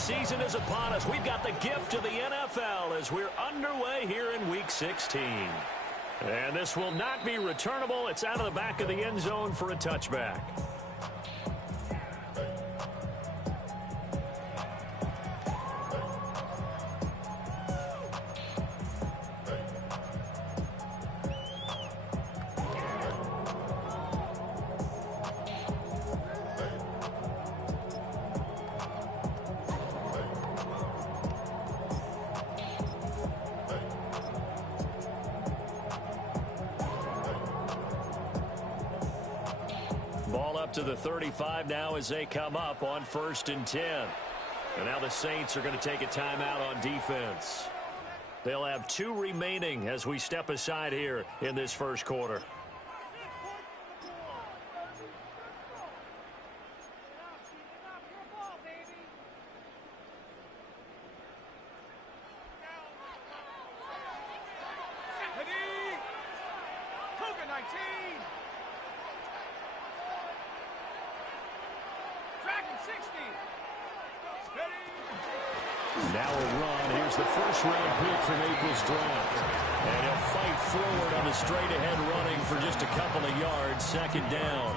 season is upon us. We've got the gift of the NFL as we're underway here in Week 16. And this will not be returnable. It's out of the back of the end zone for a touchback. Ball up to the 35 now as they come up on 1st and 10. And now the Saints are going to take a timeout on defense. They'll have 2 remaining as we step aside here in this first quarter. Now a run. Here's the first-round pick from April's draft. And he'll fight forward on the straight-ahead running for just a couple of yards. 2nd down.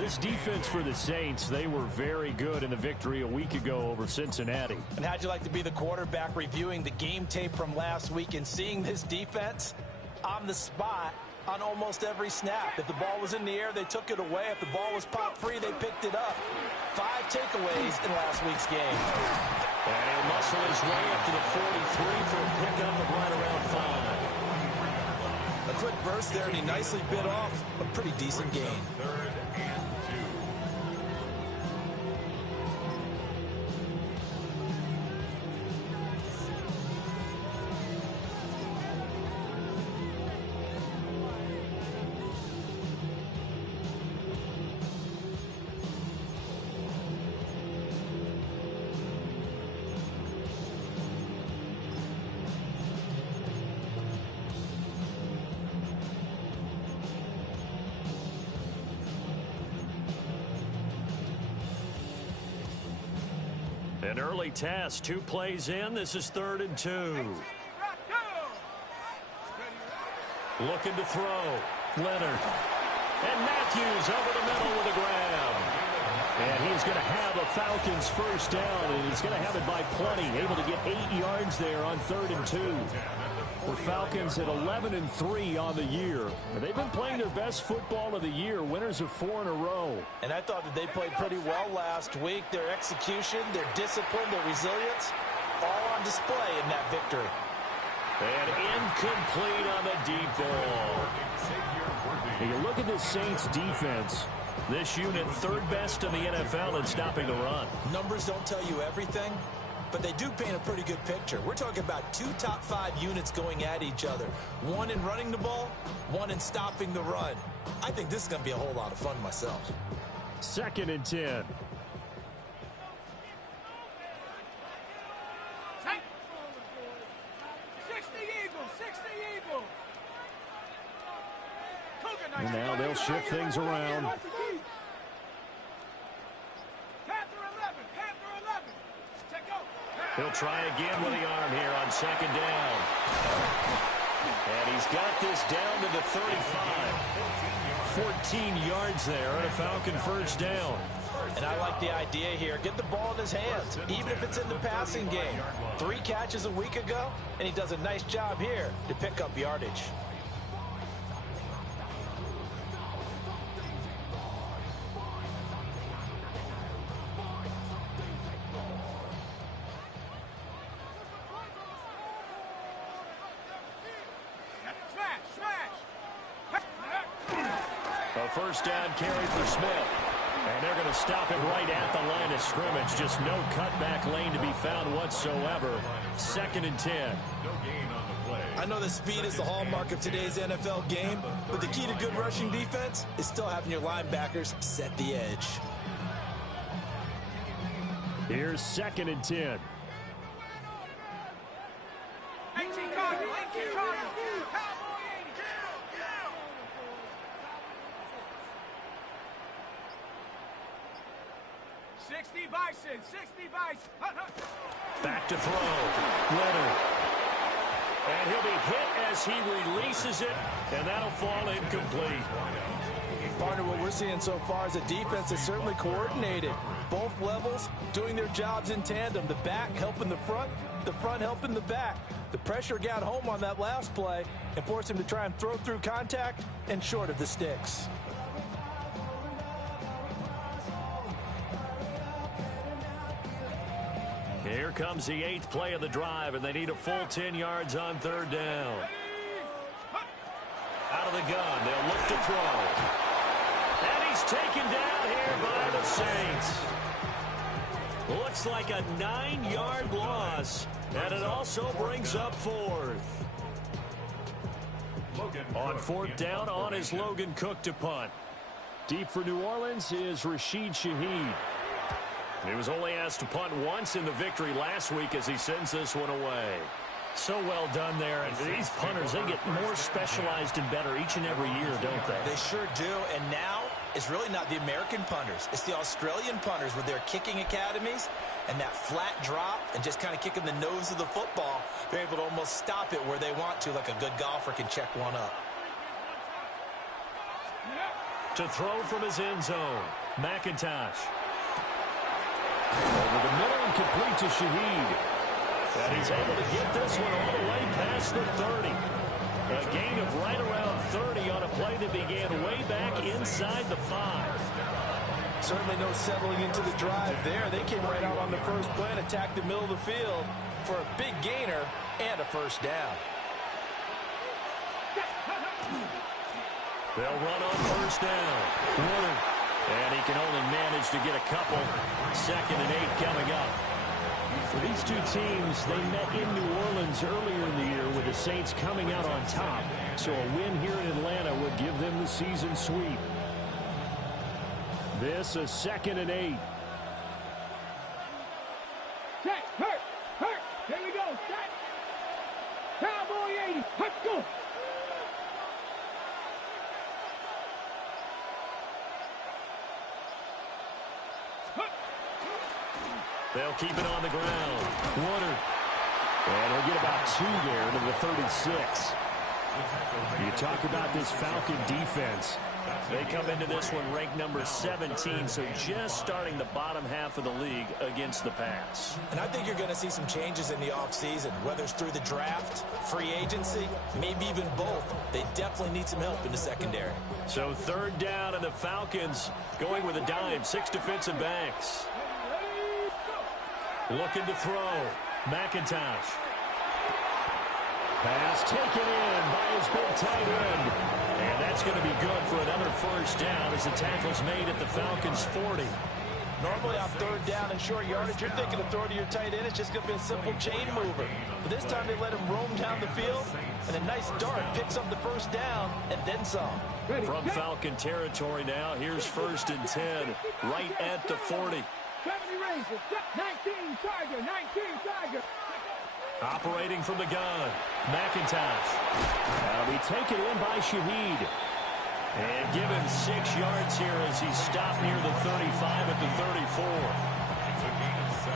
This defense for the Saints, they were very good in the victory a week ago over Cincinnati. And how'd you like to be the quarterback reviewing the game tape from last week and seeing this defense on the spot on almost every snap? If the ball was in the air, they took it away. If the ball was popped free, they picked it up. 5 takeaways in last week's game. And he'll muscle his way up to the 43 for a pickup of right around 5. A quick burst there, and he nicely bit off a pretty decent gain. 3rd and 2. An early test, 2 plays in. This is 3rd and 2. Looking to throw. Leonard. And Matthews over the middle with a grab. And he's going to have a Falcons first down, and he's going to have it by plenty. Able to get 8 yards there on 3rd and 2. The Falcons at 11-3 on the year. They've been playing their best football of the year, winners of 4 in a row. And I thought that they played pretty well last week. Their execution, their discipline, their resilience, all on display in that victory. And incomplete on the deep ball. When you look at this Saints defense, this unit 3rd best in the NFL in stopping the run. Numbers don't tell you everything, but they do paint a pretty good picture. We're talking about 2 top 5 units going at each other. 1 in running the ball, 1 in stopping the run. I think this is going to be a whole lot of fun myself. 2nd and 10. And now they'll shift things around. He'll try again with the arm here on 2nd down. And he's got this down to the 35. 14 yards there on a Falcon first down. And I like the idea here. Get the ball in his hands, even if it's in the passing game. 3 catches a week ago, and he does a nice job here to pick up yardage. A first down carry for Smith. And they're going to stop him right at the line of scrimmage. Just no cutback lane to be found whatsoever. 2nd and 10. I know that speed is the hallmark of today's NFL game, but the key to good rushing defense is still having your linebackers set the edge. Here's 2nd and 10. 60 Bison, 60 Bison. Back to throw. Leonard. And he'll be hit as he releases it, and that'll fall incomplete. Partner, what we're seeing so far is a defense that's certainly coordinated. Both levels doing their jobs in tandem. The back helping the front helping the back. The pressure got home on that last play and forced him to try and throw through contact and short of the sticks. Here comes the 8th play of the drive, and they need a full 10 yards on 3rd down. Out of the gun, they'll look to throw. And he's taken down here by the Saints. Looks like a 9-yard loss, and it also brings up 4th. On 4th down, on is Logan Cook to punt. Deep for New Orleans is Rashid Shaheed. He was only asked to punt once in the victory last week as he sends this one away. So well done there. And these punters, they get more specialized and better each and every year, don't they? They sure do. And now it's really not the American punters. It's the Australian punters with their kicking academies and that flat drop and just kind of kicking the nose of the football. They're able to almost stop it where they want to, like a good golfer can check one up. To throw from his end zone, McIntosh. Over the middle and complete to Shaheed. And he's able to get this one all the way past the 30. A gain of right around 30 on a play that began way back inside the 5. Certainly no settling into the drive there. They came right out on the first play and attacked the middle of the field for a big gainer and a first down. They'll run on first down. Warner. And he can only manage to get a couple. 2nd and 8 coming up. For these two teams, they met in New Orleans earlier in the year with the Saints coming out on top. So a win here in Atlanta would give them the season sweep. This a 2nd and 8. Set, hurt. Here we go, set. Cowboy 80, let's go. They'll keep it on the ground. Warner. And he'll get about 2 there to the 36. You talk about this Falcon defense. They come into this one ranked number 17, so just starting the bottom half of the league against the pass. And I think you're going to see some changes in the offseason, whether it's through the draft, free agency, maybe even both. They definitely need some help in the secondary. So 3rd down, and the Falcons going with a dime. 6 defensive backs. Looking to throw. McIntosh. Pass taken in by his big tight end. And that's going to be good for another first down as the tackle's made at the Falcons' 40. Normally on 3rd down and short yardage, you're thinking of throwing to your tight end. It's just going to be a simple chain mover. But this time they let him roam down the field, and a nice dart picks up the first down and then some. From Falcon territory now, here's 1st and 10, right at the 40. 70 Rangers, 19 Tiger, 19 Tiger. Operating from the gun, McIntosh. That'll be taken in by Shaheed. And give him 6 yards here as he's stopped near the 35 at the 34.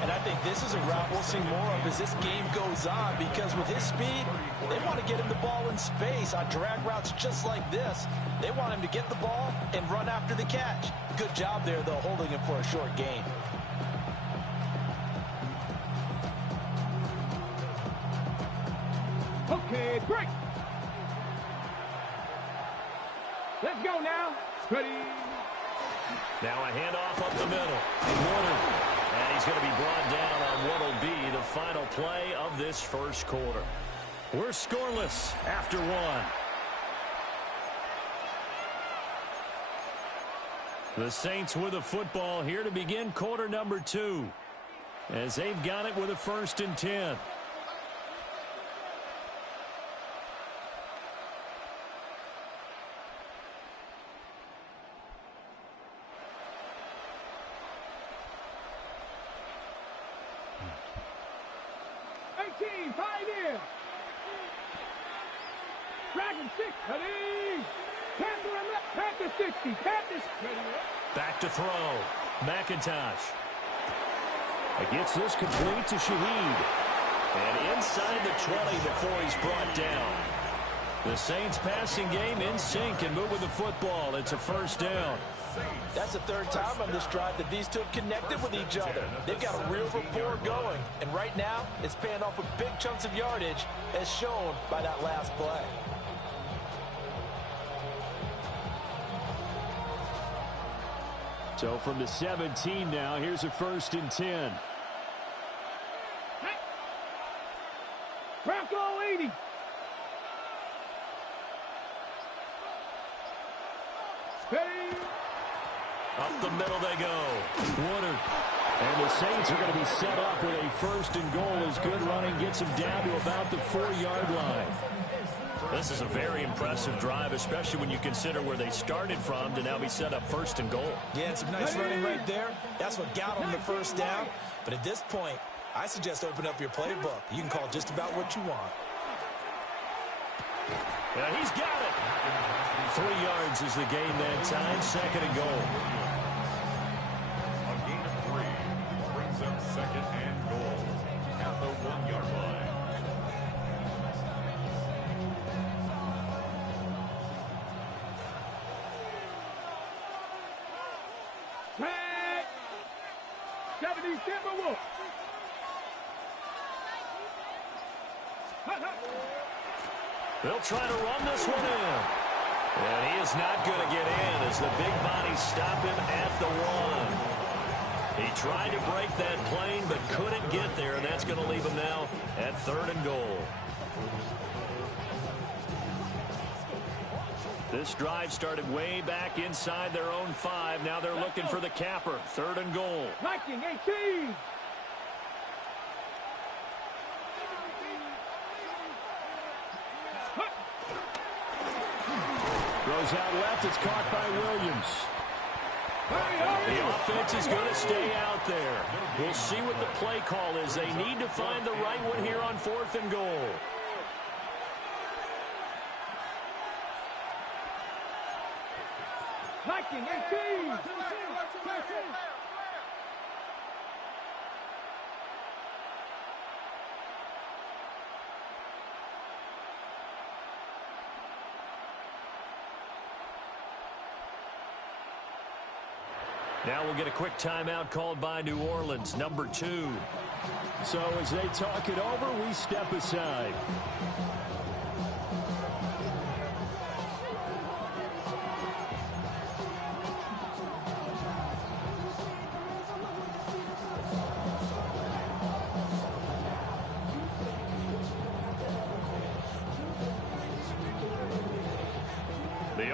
And I think this is a route we'll see more of as this game goes on, because with his speed, they want to get him the ball in space on drag routes just like this. They want him to get the ball and run after the catch. Good job there, though, holding him for a short gain. Okay, break. Let's go now. Ready. Now a handoff up the middle. Warner. And he's going to be brought down on what will be the final play of this first quarter. We're scoreless after 1. The Saints with the football here to begin quarter number 2. As they've got it with a 1st and 10. Pioneer. Dragon 6, ready. Panther 60, Panthers. Back to throw. McIntosh. Gets this complete to Shaheed. And inside the 20 before he's brought down. The Saints passing game in sync and moving the football. It's a first down. That's the third time on this drive that these two have connected with each other. They've got a real rapport going. And right now, it's paying off with big chunks of yardage as shown by that last play. So from the 17 now, here's a 1st and 10. Bronco 80. Up the middle they go. Woodard. And the Saints are going to be set up with a 1st and goal as good running gets them down to about the 4-yard line. This is a very impressive drive, especially when you consider where they started from to now be set up 1st and goal. Yeah, and some nice running right there. That's what got them the first down. But at this point, I suggest open up your playbook. You can call just about what you want. Yeah, he's got it. 3 yards is the gain that time. 2nd and goal. A gain of 3 brings up 2nd and goal at the 1-yard line. Tag. 70 Timberwolves. They'll try to run this one in. And he is not going to get in as the big bodies stop him at the 1. He tried to break that plane but couldn't get there, and that's going to leave him now at 3rd and goal. This drive started way back inside their own 5. Now they're looking for the capper. 3rd and goal. Viking 18. Throws out left. It's caught by Williams. The offense is going to stay out there. We'll see what the play call is. They need to find the right one here on 4th and goal. Viking 18. Now we'll get a quick timeout called by New Orleans, number 2. So as they talk it over, we step aside.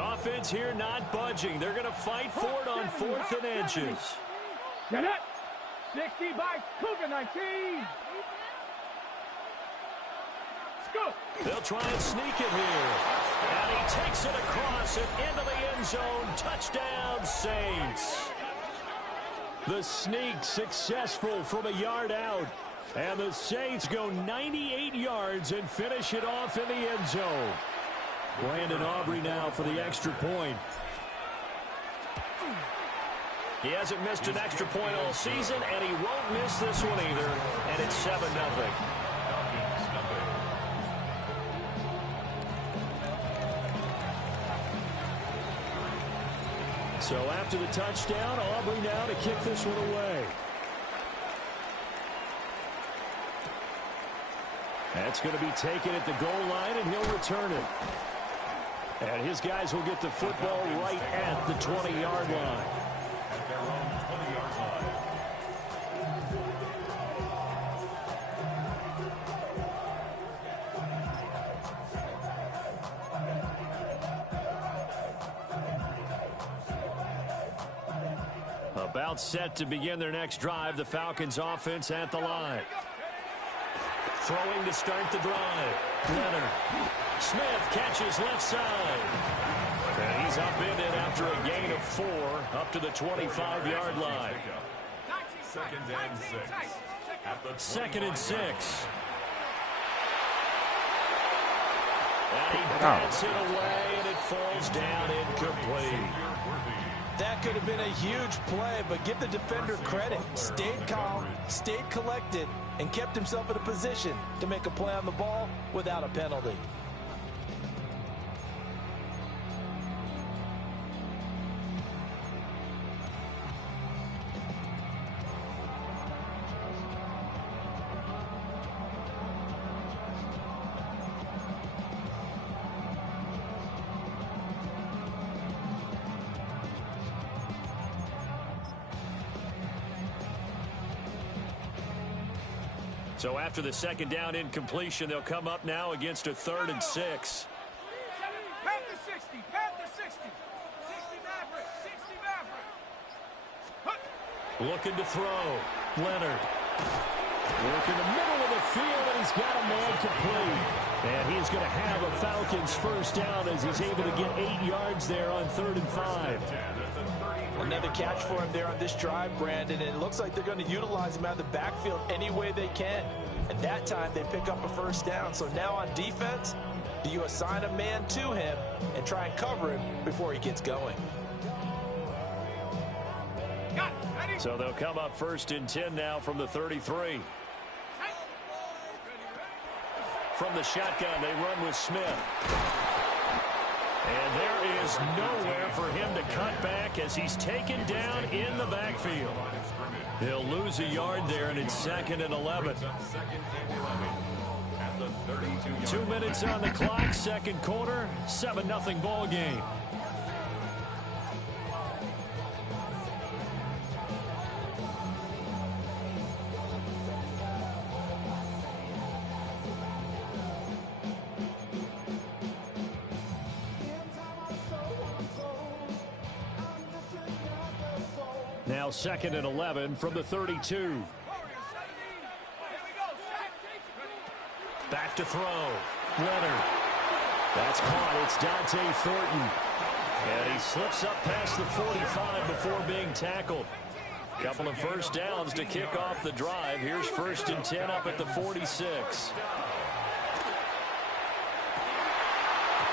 Offense here not budging. They're going to fight for it on 4th and inches. Get it. 60 by Cougar 19. Scoop. They'll try and sneak it here. And he takes it across and into the end zone. Touchdown, Saints. The sneak successful from a yard out. And the Saints go 98 yards and finish it off in the end zone. Brandon Aubrey now for the extra point. He hasn't missed an extra point all season, and he won't miss this one either. And it's 7-0. So after the touchdown, Aubrey now to kick this one away. That's going to be taken at the goal line, and he'll return it. And his guys will get the football right at the 20-yard line. At their own 20-yard line. About set to begin their next drive, the Falcons offense at the line. Throwing to start the drive. Leonard. Smith catches left side. And he's upended after a gain of 4 up to the 25-yard line. 2nd and 6. At the 2nd and 6. And he bats it away, and it falls down incomplete. That could have been a huge play, but give the defender credit. Stayed calm, stayed collected, and kept himself in a position to make a play on the ball without a penalty. So after the second down incompletion, they'll come up now against a 3rd and 6. Panther 60, Panther 60. 60 Maverick, 60 Maverick. Looking to throw. Leonard. Work in the middle of the field, and he's got a man complete. And he's going to have a Falcons first down as he's able to get 8 yards there on 3rd and 5. Another catch for him there on this drive, Brandon, and it looks like they're going to utilize him out of the backfield any way they can. And that time they pick up a first down. So now on defense, do you assign a man to him and try and cover him before he gets going? So they'll come up 1st and 10 now from the 33. From the shotgun, they run with Smith. And there is nowhere for him to cut back as he's taken down in the backfield. He'll lose a yard there, and it's 2nd and 11. 2 minutes on the clock, second quarter, 7-0 ball game. Now 2nd and 11 from the 32. Back to throw. Leonard. That's caught. It's Dante Thornton. And he slips up past the 45 before being tackled. Couple of first downs to kick off the drive. Here's 1st and 10 up at the 46.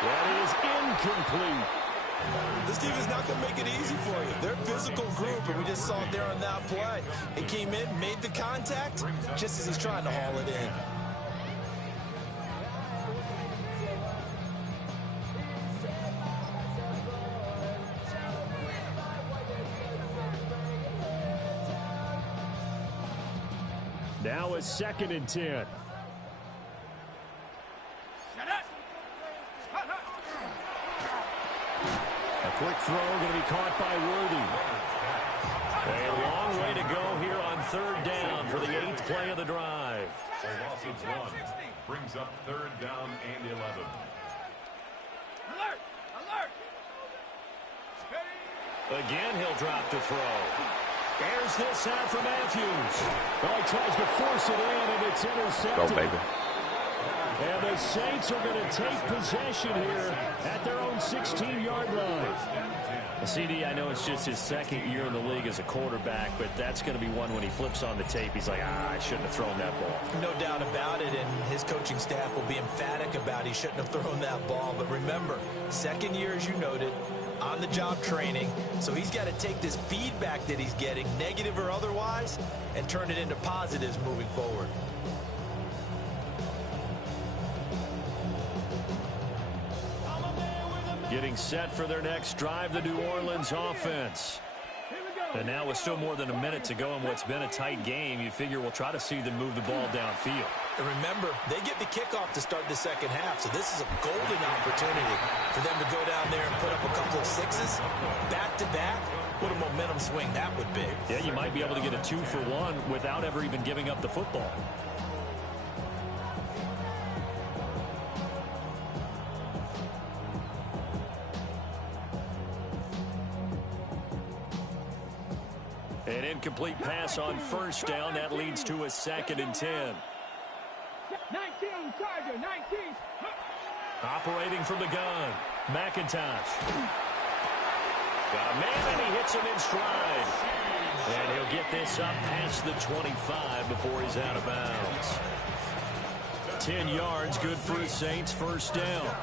That is incomplete. This defense is not going to make it easy for you. They're a physical group, and we just saw it there on that play. It came in, made the contact, just as he's trying to haul it in. Now it's 2nd and 10. Quick throw going to be caught by Worthy. A long way to go here on 3rd down for the 8th play of the drive. A loss of 1 brings up 3rd down and 11. Alert! Alert! Again, he'll drop to throw. Airs this out for Matthews. Well, he tries to force it in, and it's intercepted. Go, baby. And the Saints are going to take possession here at their own 16-yard line. CD, I know it's just his 2nd year in the league as a quarterback, but that's going to be one when he flips on the tape. He's like, I shouldn't have thrown that ball. No doubt about it, and his coaching staff will be emphatic about he shouldn't have thrown that ball. But remember, 2nd year, as you noted, on-the-job training. So he's got to take this feedback that he's getting, negative or otherwise, and turn it into positives moving forward. Getting set for their next drive, the New Orleans offense. And now with still more than a minute to go in what's been a tight game, you figure we'll try to see them move the ball downfield. And remember, they get the kickoff to start the second half, so this is a golden opportunity for them to go down there and put up a couple of sixes back-to-back. What a momentum swing that would be. Yeah, you might be able to get a 2-for-1 without ever even giving up the football. An incomplete pass on 1st down. That leads to a 2nd and 10. 19, Charger, 19. Operating from the gun. McIntosh. Got a man, and he hits him in stride. And he'll get this up past the 25 before he's out of bounds. 10 yards, good for the Saints, 1st down.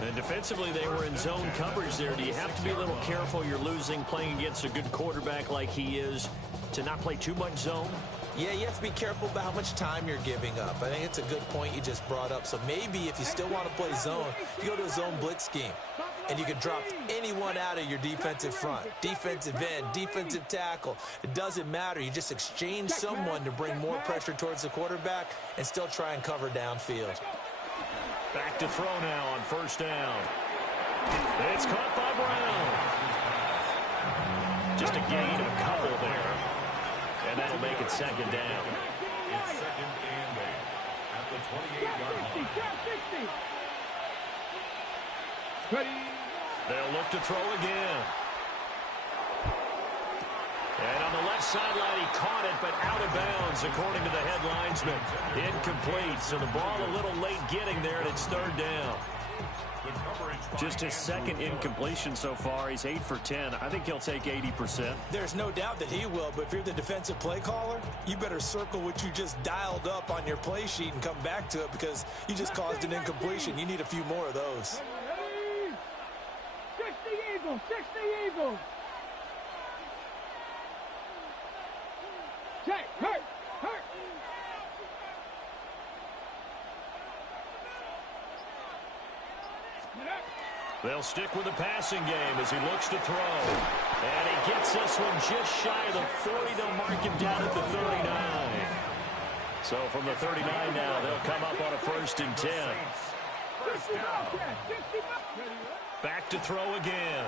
And defensively, they were in zone coverage there. Do you have to be a little careful? You're losing, playing against a good quarterback like he is, to not play too much zone? Yeah, you have to be careful about how much time you're giving up. I think it's a good point you just brought up. So maybe if you still want to play zone, you go to a zone blitz scheme. And you can drop anyone out of your defensive front. Defensive end, defensive tackle. It doesn't matter. You just exchange someone to bring more pressure towards the quarterback and still try and cover downfield. Back to throw now on first down. It's caught by Brown. Just a gain of a couple there. And that'll make it second down. It's second and 8 at the 28-yard line. Ready. They'll look to throw again. And on the left sideline, he caught it, but out of bounds, according to the head linesman. Incomplete, so the ball a little late getting there, and it's third down. Just his second incompletion so far. He's 8 for 10. I think he'll take 80%. There's no doubt that he will, but if you're the defensive play caller, you better circle what you just dialed up on your play sheet and come back to it because you just caused an incompletion. You need a few more of those. 60 Eagles, 60 Eagles. Check, hurt. They'll stick with the passing game as he looks to throw. And he gets this one just shy of the 40. They'll mark him down at the 39. So from the 39 now, they'll come up on a 1st and 10. Back to throw again.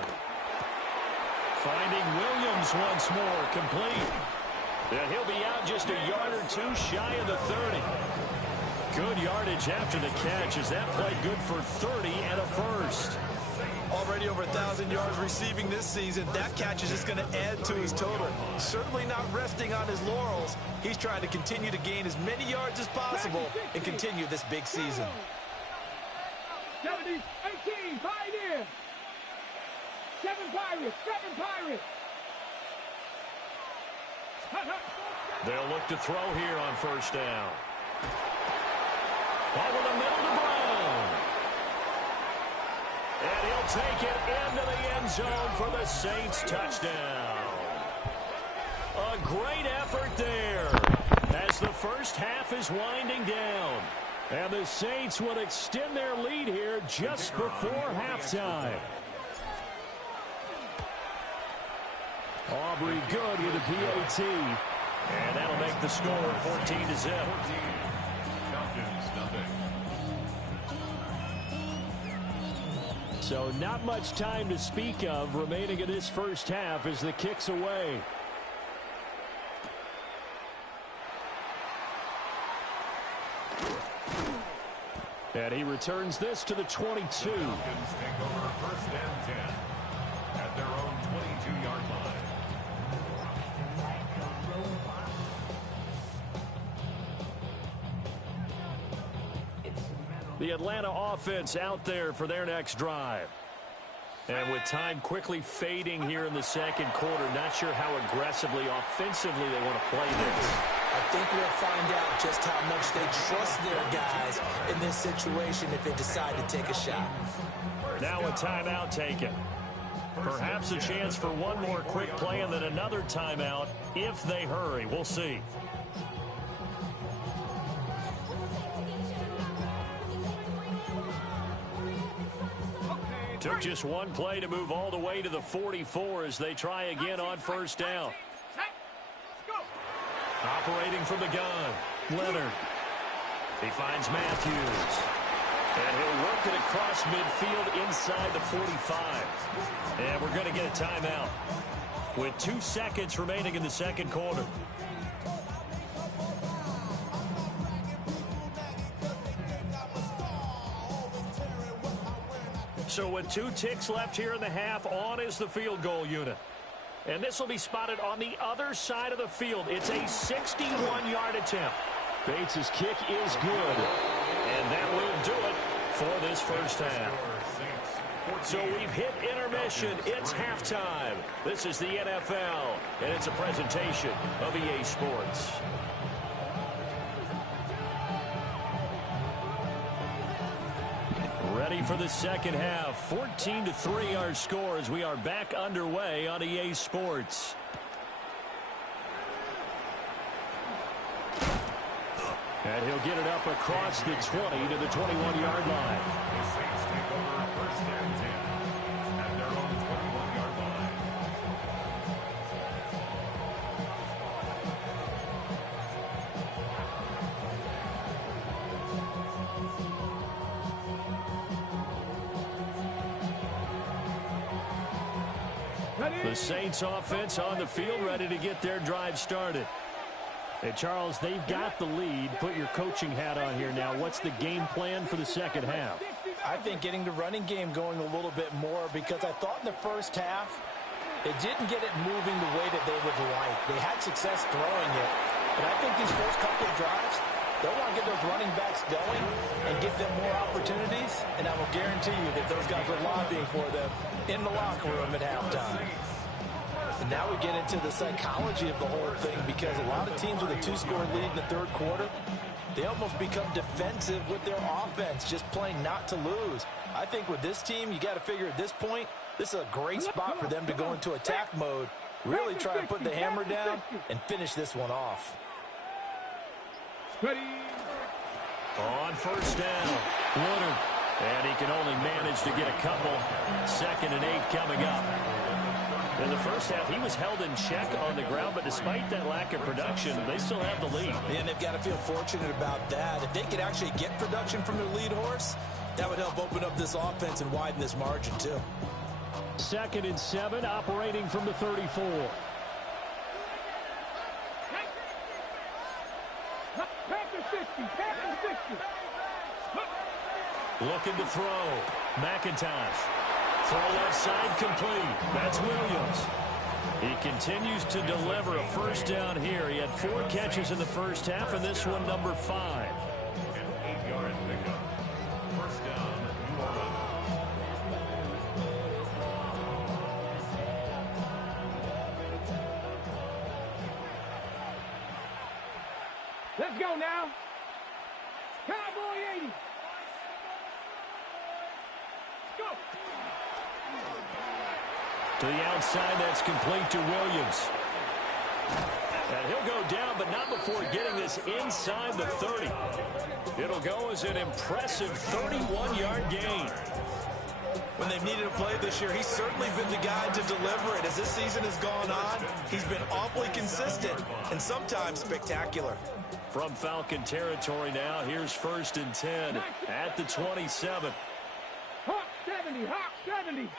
Finding Williams once more, complete. And he'll be out just a yard or two shy of the 30. Good yardage after the catch. Is that play good for 30 and a first? Already over 1,000 yards receiving this season. That catch is just going to add to his total. Certainly not resting on his laurels. He's trying to continue to gain as many yards as possible and continue this big season. 70, 18, Pioneer. 7 Pirates, 7 Pirates. They'll look to throw here on first down. Over the middle to Brown. And he'll take it into the end zone for the Saints touchdown. A great effort there as the first half is winding down. And the Saints will extend their lead here just before halftime. Aubrey good with a PAT. And that'll make the score 14-0. So not much time to speak of remaining in this first half as the kick's away. And he returns this to the 22. The Falcons take over 1st and 10 at their own 22-yard line. The Atlanta offense out there for their next drive. And with time quickly fading here in the second quarter, not sure how aggressively, offensively they want to play this. I think we'll find out just how much they trust their guys in this situation if they decide to take a shot. Now a timeout taken. Perhaps a chance for one more quick play and then another timeout if they hurry. We'll see. Took just one play to move all the way to the 44 as they try again on first down. Operating from the gun, Leonard. He finds Matthews. And he'll work it across midfield inside the 45. And we're going to get a timeout with 2 seconds remaining in the second quarter. So with 2 ticks left here in the half, on is the field goal unit. And this will be spotted on the other side of the field. It's a 61-yard attempt. Bates' kick is good. And that will do it for this first half. So we've hit intermission. It's halftime. This is the NFL, and it's a presentation of EA Sports. Ready for the second half. 14-3 our score as we are back underway on EA Sports. And he'll get it up across the 20 to the 21-yard line. The Saints take over first and 10 at their own 21-yard line. The Saints offense on the field, ready to get their drive started. Hey, Charles, they've got the lead. Put your coaching hat on here now. What's the game plan for the second half? I think getting the running game going a little bit more, because I thought in the first half it didn't get it moving the way that they would like. They had success throwing it, but I think these first couple of drives, they'll want to get those running backs going and give them more opportunities, and I will guarantee you that those guys are lobbying for them in the locker room at halftime. And now we get into the psychology of the whole thing, because a lot of teams with a 2-score lead in the third quarter, they almost become defensive with their offense, just playing not to lose. I think with this team, you got to figure at this point, this is a great spot for them to go into attack mode, really try and put the hammer down and finish this one off. On first down, Leonard. And he can only manage to get a couple. 2nd and 8 coming up. In the first half, he was held in check on the ground, but despite that lack of production, they still have the lead. And they've got to feel fortunate about that. If they could actually get production from their lead horse, that would help open up this offense and widen this margin too. 2nd and 7, operating from the 34. Looking to throw. McIntosh. Throw left side complete. That's Williams. He continues to deliver a first down here. He had 4 catches in the first half, and this one number 5. An 8-yard pickup. First down, New Orleans. Let's go now. Cowboy 80. Go. To the outside, that's complete to Williams. And he'll go down, but not before getting this inside the 30. It'll go as an impressive 31-yard gain. When they've needed a play this year, he's certainly been the guy to deliver it. As this season has gone on, he's been awfully consistent and sometimes spectacular. From Falcon territory now, here's 1st and 10 at the 27. Hawk 70, Hawk 70.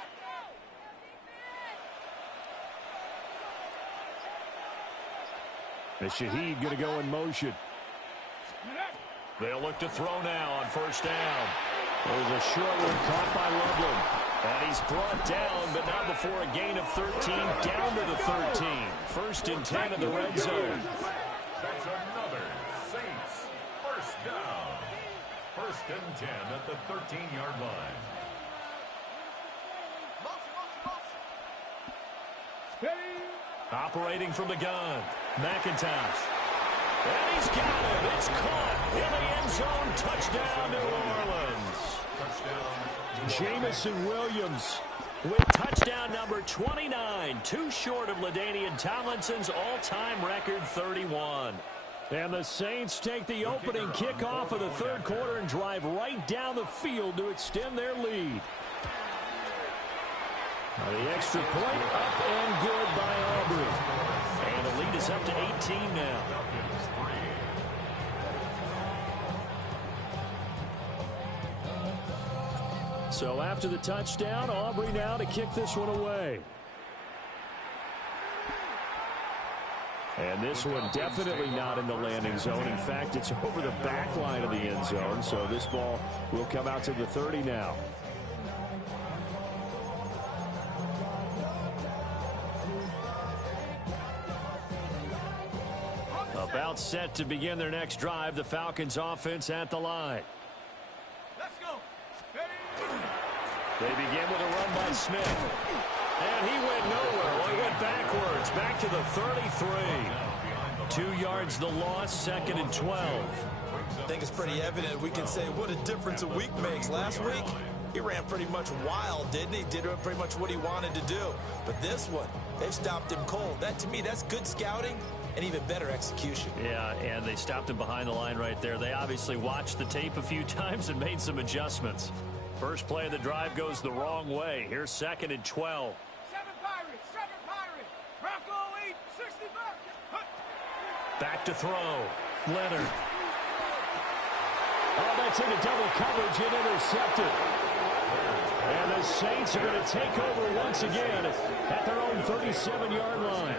And Shaheed going to go in motion. They'll look to throw now on first down. There's a short one caught by Loveland. And he's brought down, but not before a gain of 13, down to the 13. 1st and 10 in the red zone. That's another Saints first down. 1st and 10 at the 13-yard line. Operating from the gun, McIntosh. And he's got it. It's caught in the end zone. Touchdown, New Orleans. Touchdown. Jamison Williams with touchdown number 29. Too short of LaDainian Tomlinson's all-time record 31. And the Saints take the opening kickoff of the third quarter and drive right down the field to extend their lead. The extra point up and good by Aubrey. And the lead is up to 18 now. So after the touchdown, Aubrey now to kick this one away. And this one definitely not in the landing zone. In fact, it's over the back line of the end zone. So this ball will come out to the 30 now. About set to begin their next drive. The Falcons offense at the line. Let's go. They begin with a run by Smith. And he went nowhere. Well, he went backwards. Back to the 33. 2 yards the loss, 2nd and 12. I think it's pretty evident. We can say what a difference a week makes. Last week, He ran pretty much wild, didn't he? Did pretty much what he wanted to do. But this one, they've stopped him cold. That, to me, that's good scouting and even better execution. Yeah, and they stopped him behind the line right there. They obviously watched the tape a few times and made some adjustments. First play of the drive goes the wrong way. Here's 2nd and 12. 7 Pirates, 7 Pirates. Bronco 860 back. Back to throw. Leonard. Oh, that's into double coverage and intercepted. And the Saints are going to take over once again at their own 37-yard line.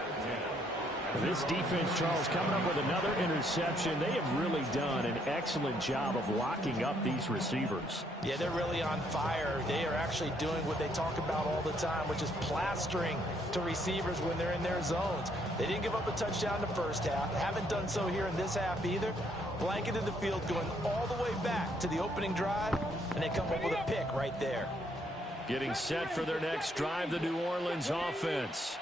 This defense, Charles, coming up with another interception. They have really done an excellent job of locking up these receivers. Yeah, they're really on fire. They are actually doing what they talk about all the time, which is plastering to receivers when they're in their zones. They didn't give up a touchdown in the first half. Haven't done so here in this half either. Blanketed the field going all the way back to the opening drive, and they come up with a pick right there. Getting set for their next drive, the New Orleans offense.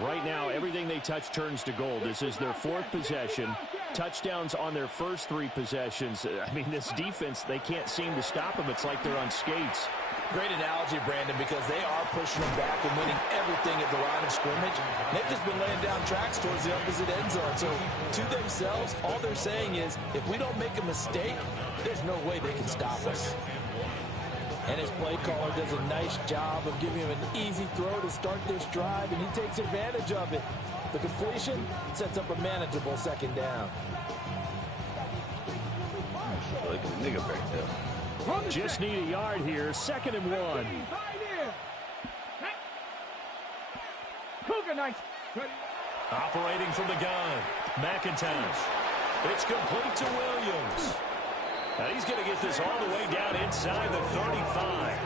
Right now, everything they touch turns to gold. This is their 4th possession. Touchdowns on their first 3 possessions. I mean, this defense, they can't seem to stop them. It's like they're on skates. Great analogy, Brandon, because they are pushing them back and winning everything at the line of scrimmage. They've just been laying down tracks towards the opposite end zone. So, to themselves, all they're saying is, if we don't make a mistake, there's no way they can stop us. And his play caller does a nice job of giving him an easy throw to start this drive, and he takes advantage of it. The completion sets up a manageable 2nd down. Look at the nigga back there. Just need a yard here. 2nd and 1. Operating from the gun. McIntosh. It's complete to Williams. Now he's going to get this all the way down inside the 35.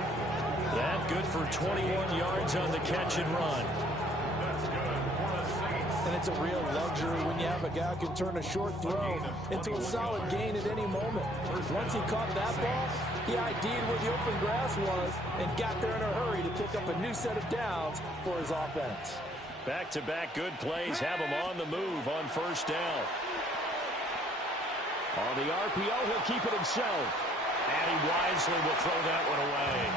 That good for 21 yards on the catch and run. And it's a real luxury when you have a guy who can turn a short throw into a solid gain at any moment. Once he caught that ball, he ID'd where the open grass was and got there in a hurry to pick up a new set of downs for his offense. Back-to-back good plays have him on the move on 1st down. On the RPO, he'll keep it himself. And he wisely will throw that one away.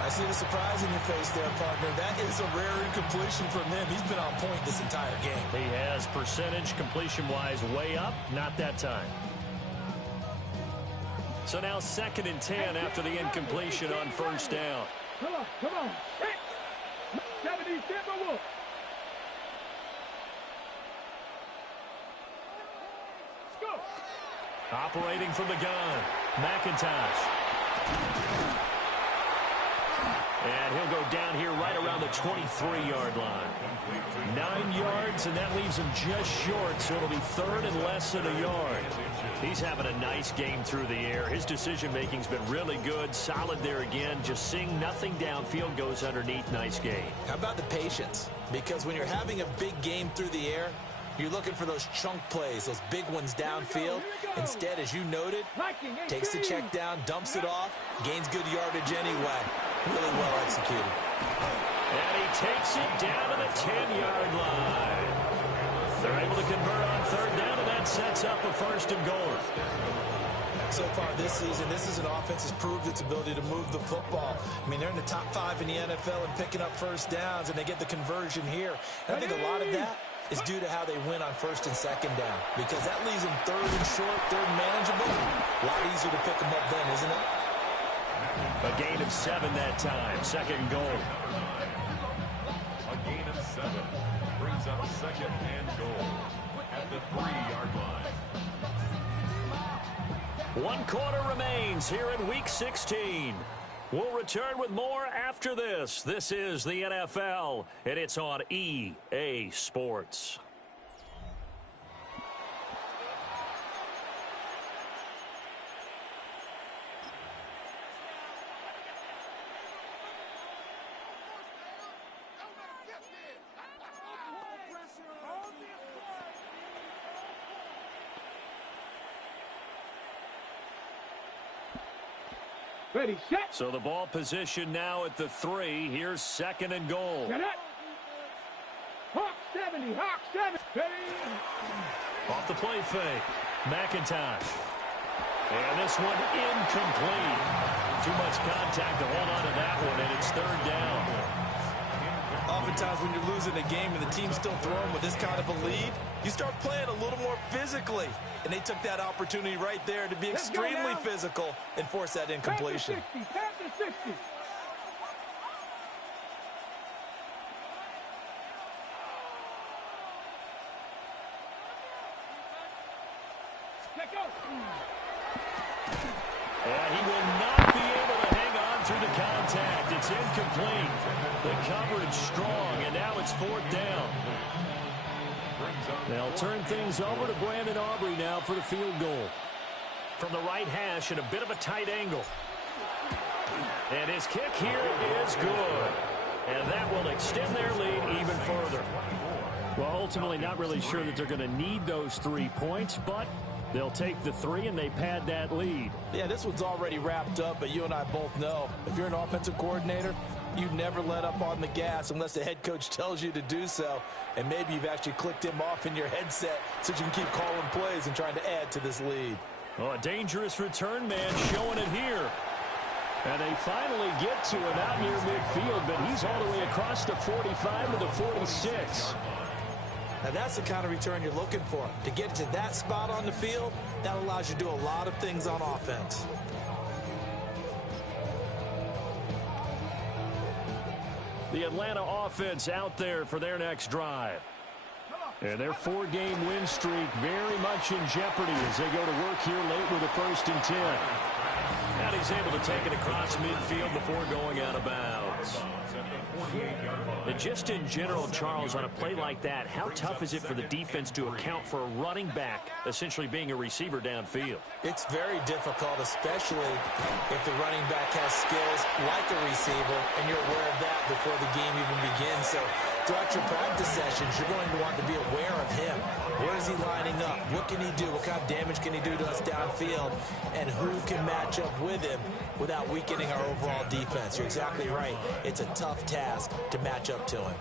I see the surprise in your face there, partner. That is a rare incompletion from him. He's been on point this entire game. He has percentage completion-wise way up. Not that time. So now 2nd and 10 after the incompletion on 1st down. Come on. 70 Timberwolves. Operating from the gun, McIntosh. And he'll go down here right around the 23-yard line. 9 yards, and that leaves him just short, so it'll be 3rd and less than a yard. He's having a nice game through the air. His decision-making's been really good. Solid there again. Just seeing nothing downfield, goes underneath. Nice game. How about the patience? Because when you're having a big game through the air, you're looking for those chunk plays, those big ones downfield. Instead, as you noted, takes the check down, dumps it off, gains good yardage anyway. Really well executed. And he takes it down to the 10-yard line. They're able to convert on 3rd down, and that sets up a 1st and goal. So far this season, this is an offense that's proved its ability to move the football. I mean, they're in the top 5 in the NFL and picking up 1st downs, and they get the conversion here. And I think a lot of that is due to how they win on 1st and 2nd down, because that leaves them 3rd and short, 3rd manageable. A lot easier to pick them up then, isn't it? A gain of 7 that time. 2nd and goal. A gain of 7 brings up 2nd and goal at the 3-yard line. 1 quarter remains here in Week 16. We'll return with more after this. This is the NFL, and it's on EA Sports. Ready, set. So the ball position now at the 3. Here's 2nd and goal. Set up. Hawk 70, Hawk 70. Ready. Off the play fake. McIntosh. And this one incomplete. too much contact to hold on to that one, and it's third down. Oftentimes when you're losing a game and the team's still throwing with this kind of a lead, you start playing a little more physically. And they took that opportunity right there to be extremely physical and force that incompletion. Pass to 60. And he will not be able to hang on through the contact. It's incomplete. The coverage strong, and now it's fourth down. They'll turn things over to Brandon Aubrey now for the field goal. From the right hash at a bit of a tight angle. And his kick here is good. And that will extend their lead even further. Well, ultimately not really sure that they're going to need those 3 points, but they'll take the 3 and they pad that lead. Yeah, this one's already wrapped up, but you and I both know if you're an offensive coordinator, you never let up on the gas unless the head coach tells you to do so. And maybe you've actually clicked him off in your headset so you can keep calling plays and trying to add to this lead. Oh, a dangerous return man showing it here. And they finally get to it out near midfield, but he's all the way across the 45 to the 46. Now that's the kind of return you're looking for. To get to that spot on the field, that allows you to do a lot of things on offense. The Atlanta offense out there for their next drive. And their 4-game win streak very much in jeopardy as they go to work here late with a 1st and 10. And he's able to take it across midfield before going out of bounds. And just in general, Charles, on a play like that, how tough is it for the defense to account for a running back essentially being a receiver downfield? It's very difficult, especially if the running back has skills like a receiver, and you're aware of that before the game even begins. So throughout your practice sessions, you're going to want to be aware of him. Where is he lining up? What can he do? What kind of damage can he do to us downfield? And who can match up with him without weakening our overall defense? You're exactly right. It's a tough task to match up to him.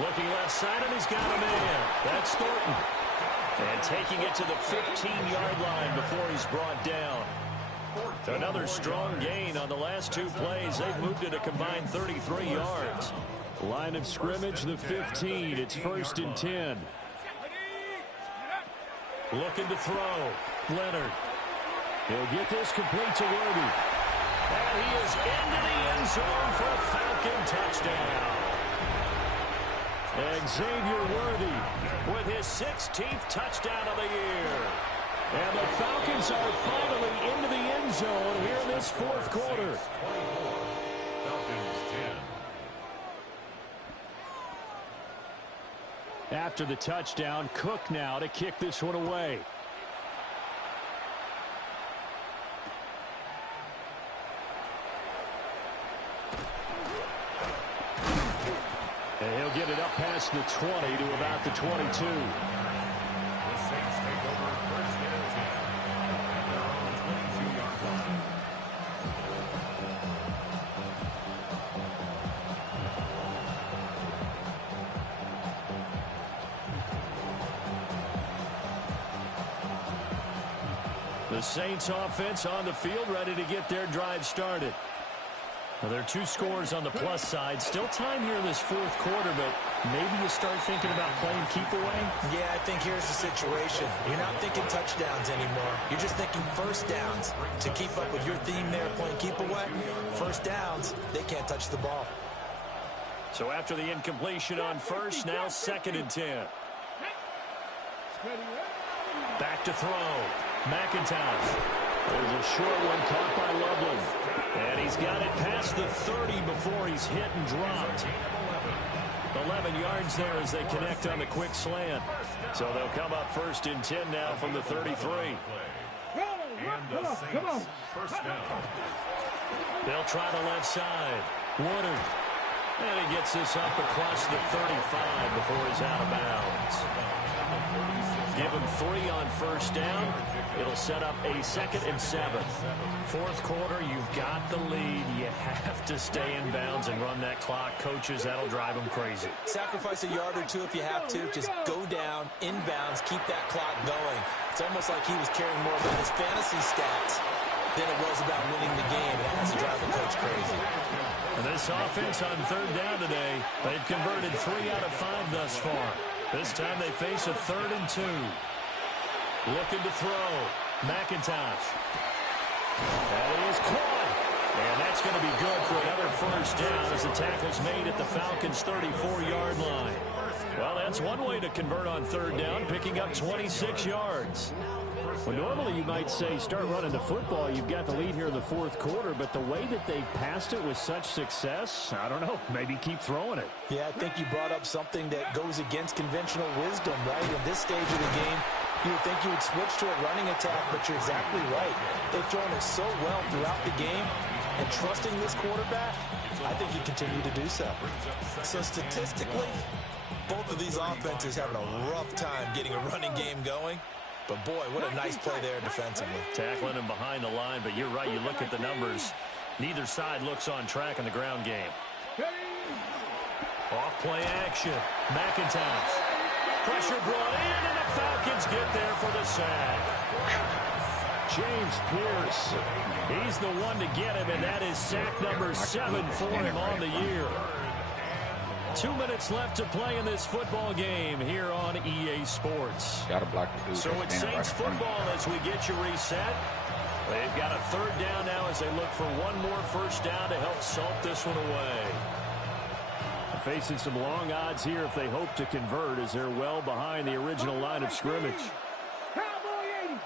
Looking left side, and he's got a man. That's Thornton. And taking it to the 15-yard line before he's brought down. Another strong gain on the last 2 plays. They've moved it a combined 33 yards. Line of scrimmage, the 15. It's 1st and 10. Looking to throw. Leonard. He'll get this complete to Worthy. And he is into the end zone for a Falcon touchdown. Xavier Worthy with his 16th touchdown of the year. And the Falcons are finally into the end zone here in this 4th quarter. After the touchdown, Cook now to kick this one away. And he'll get it up past the 20 to about the 22. The Saints take over 1st and 10 at their own 22-yard line. The Saints offense on the field, ready to get their drive started. Now, there are 2 scores on the plus side. Still time here in this 4th quarter, but maybe you start thinking about playing keep away? Yeah, I think here's the situation. You're not thinking touchdowns anymore. You're just thinking 1st downs. To keep up with your theme there, playing keep away, 1st downs, they can't touch the ball. So after the incompletion on 1st, now 2nd and 10. Back to throw. McIntosh. There's a short one caught by Loveland. And he's got it past the 30 before he's hit and dropped. 11 yards there as they connect on the quick slant. So they'll come up 1st and 10 now from the 33. And the Saints, 1st down. They'll try the left side. Woodard. And he gets this up across the 35 before he's out of bounds. give him 3 on first down. It'll set up a 2nd and 7. Fourth quarter, you've got the lead. You have to stay in bounds and run that clock. Coaches, that'll drive them crazy. Sacrifice a yard or 2 if you have to. Just go down, inbounds, keep that clock going. It's almost like he was caring more about his fantasy stats than it was about winning the game. It has to drive the coach crazy. And this offense on third down today, they've converted 3 out of 5 thus far. This time they face a 3rd and 2. Looking to throw. McIntosh. That is caught. And that's going to be good for another first down as the tackle's made at the Falcons' 34-yard line. Well, that's one way to convert on third down, picking up 26 yards. Well, normally you might say start running the football. You've got the lead here in the fourth quarter, but the way that they've passed it with such success, I don't know, maybe keep throwing it. Yeah, I think you brought up something that goes against conventional wisdom, right? In this stage of the game, you would think you would switch to a running attack, but you're exactly right. They've thrown it so well throughout the game, and trusting this quarterback, I think you continue to do so. So statistically, both of these offenses having a rough time getting a running game going. But, boy, what a nice play there defensively. Tackling him behind the line, but you're right. You look at the numbers. Neither side looks on track in the ground game. Off play action. McIntosh. Pressure brought in, and the Falcons get there for the sack. James Pierce. He's the one to get him, and that is sack number 7 for him on the year. 2 minutes left to play in this football game here on EA Sports. Gotta block the dude. So it's Saints football as we get you reset. They've got a 3rd down now as they look for one more first down to help salt this one away. Facing some long odds here if they hope to convert as they're well behind the original line of scrimmage. Cowboy 80.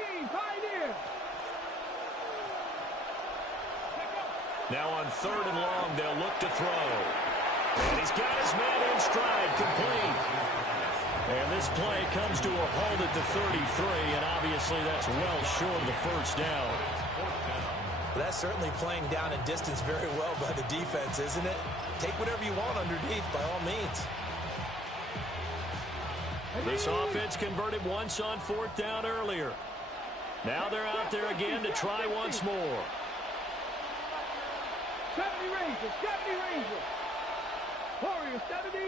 18, Pioneer. Now on 3rd and long, they'll look to throw. And he's got his man in stride, complete. And this play comes to a halt at the 33, and obviously that's well short of the first down. Well, that's certainly playing down and distance very well by the defense, isn't it? Take whatever you want underneath, by all means. This offense converted once on 4th down earlier. Now they're out there again to try once more. 70 Rangers, 70 Rangers. Warriors, 70.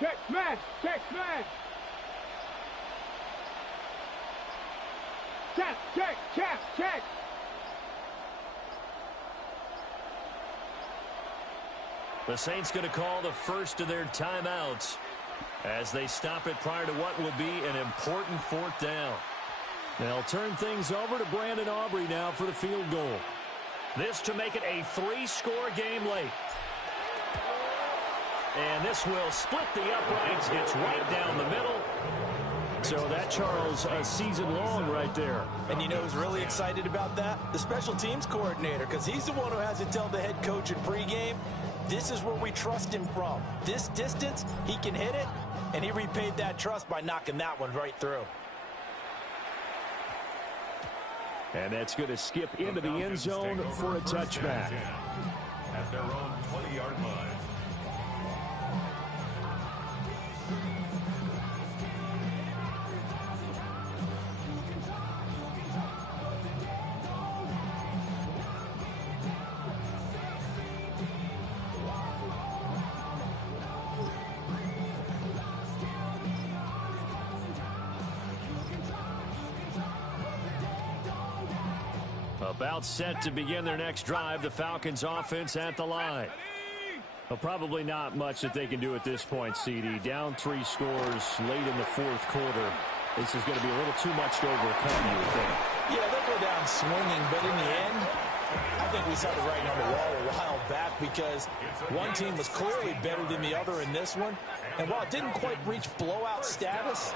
Check smash, check smash. Check, check, check, check. The Saints going to call the first of their timeouts as they stop it prior to what will be an important 4th down. They'll turn things over to Brandon Aubrey now for the field goal. This to make it a 3-score game late. And this will split the uprights. It's right down the middle. So that, Charles, a season long right there. And you know who's really excited about that? The special teams coordinator, because he's the one who has to tell the head coach in pregame, this is where we trust him from. This distance, he can hit it, and he repaid that trust by knocking that one right through. And that's going to skip into the end zone for a touchback. At their own 20-yard line. About set to begin their next drive, the Falcons offense at the line. Well, probably not much that they can do at this point, CD. Down 3 scores late in the fourth quarter. This is going to be a little too much to overcome, you would think. Yeah, they'll go down swinging, but in the end, I think we saw the writing on the wall a while back because one team was clearly better than the other in this one. And while it didn't quite reach blowout status,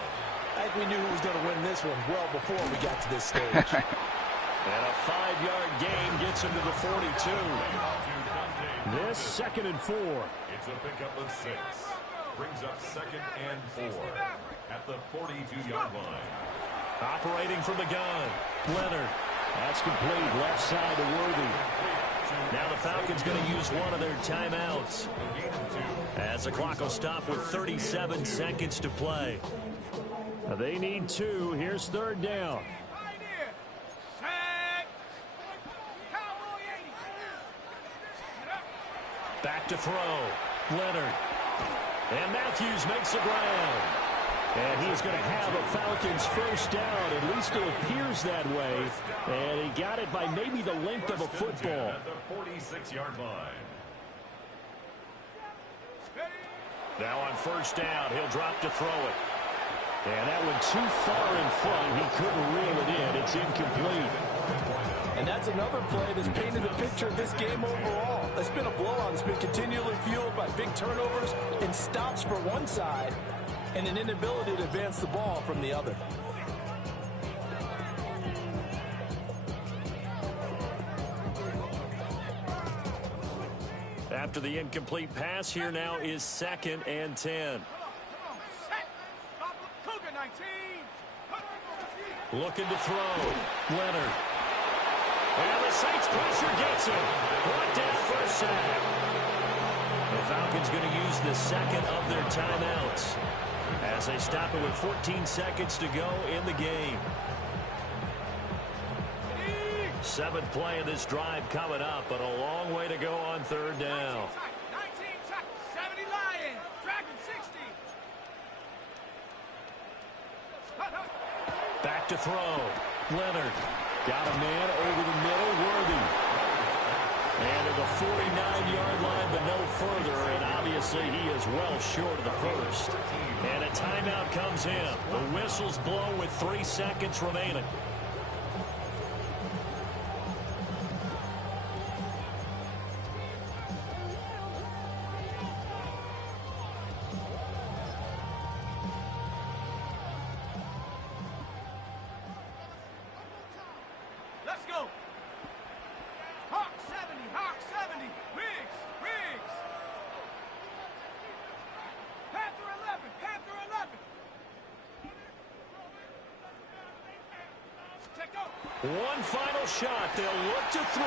I think we knew who was going to win this one well before we got to this stage. And a 5-yard gain gets him to the 42. This 2nd and 4. It's a pickup of 6. Brings up 2nd and 4 at the 42-yard line. Operating from the gun. Leonard. That's complete. Left side to Worthy. Now the Falcons going to use one of their timeouts, as the clock will stop with 37 seconds to play. They need 2. Here's third down. Back to throw. Leonard. And Matthews makes the ground. And he's going to have a Falcons first down. At least it appears that way. And he got it by maybe the length of a football. At the 46-yard line. Now on first down, he'll drop to throw it. And that one too far in front. He couldn't reel it in. It's incomplete. And that's another play that's painted a picture of this game overall. It's been a blowout. It's been continually fueled by big turnovers and stops for one side and an inability to advance the ball from the other. After the incomplete pass, here now is 2nd and 10. Looking to throw. Leonard. And the Saints pressure gets him. Brought down for a sack. The Falcons going to use the second of their timeouts as they stop it with 14 seconds to go in the game. 7th play of this drive coming up, but a long way to go on third down. 70 Lions, Dragon 60. Back to throw. Leonard. Got a man over the middle, Worthy. And to the 49-yard line, but no further. And obviously he is well short of the first. And a timeout comes in. The whistle's blown with 3 seconds remaining. Let's go. Hawk 70, Hawk 70. Riggs, Riggs. Panther 11, Panther 11. Check out. One final shot. They'll look to throw.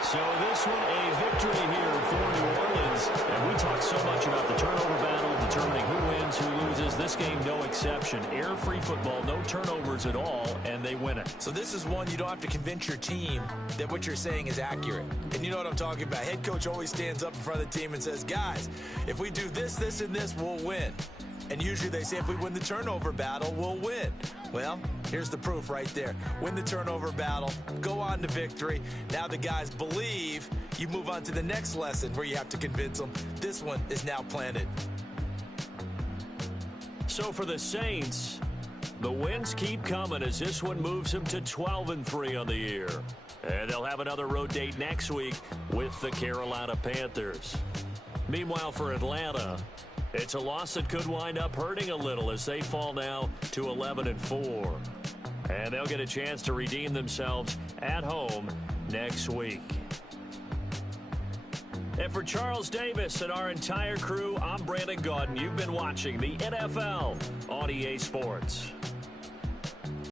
So this one a victory here for New Orleans. And we talk so much about the turnover battle, determining who wins, who loses. This game, no exception. Air-free football, no turnovers at all, and they win it. So this is one you don't have to convince your team that what you're saying is accurate. And you know what I'm talking about. Head coach always stands up in front of the team and says, guys, if we do this, this, and this, we'll win. And usually they say if we win the turnover battle, we'll win. Well, here's the proof right there. Win the turnover battle, go on to victory. Now the guys believe. You move on to the next lesson where you have to convince them. This one is now planted. So for the Saints, the wins keep coming as this one moves them to 12-3 on the year. And they'll have another road date next week with the Carolina Panthers. Meanwhile, for Atlanta, it's a loss that could wind up hurting a little as they fall now to 11-4. And they'll get a chance to redeem themselves at home next week. And for Charles Davis and our entire crew, I'm Brandon Gaudin. You've been watching the NFL on EA Sports.